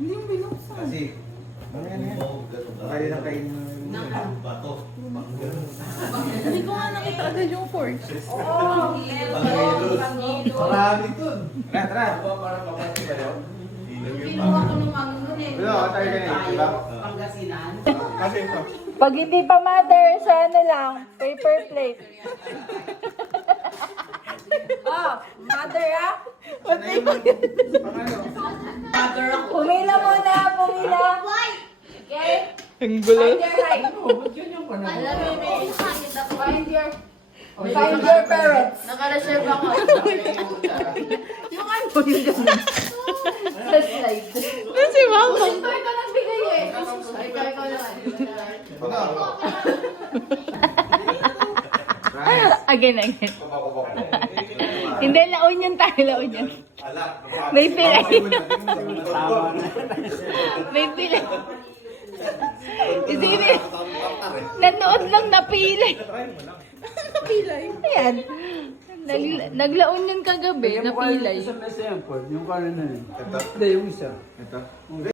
Hindi yung binuksan. Kasi, kaya lang kayo bato. Hindi ko nga nakita agad yung fork. Marami dun. Tara, tara. Para mapati ba yun? Kinuha ko nung ano nun eh. Wala, tayo ganyan, di ba? Pangasinan. Kasi ito. Pag hindi pa mother, sa ano lang, paper plate. Oh, mother ah? Ano yung pangano? Mother ako. Pumila muna, pumila. Okay? Ang gulo. Find your height. Alam mo, may Find your parents. naka-reserve ako. Yung ano, yung gano'n. Sa slide. Ano si Mama? Ito nagbigay eh. Ikaw naman. Again. Hindi, laon yun tayo, laon yun. May pilay. May pilay. Isipin, nanood lang napilay. Pilay. Ayan. Naglaon yun kagabi, napilay. Yung kanan na yun. Hindi, yung isa. Ito.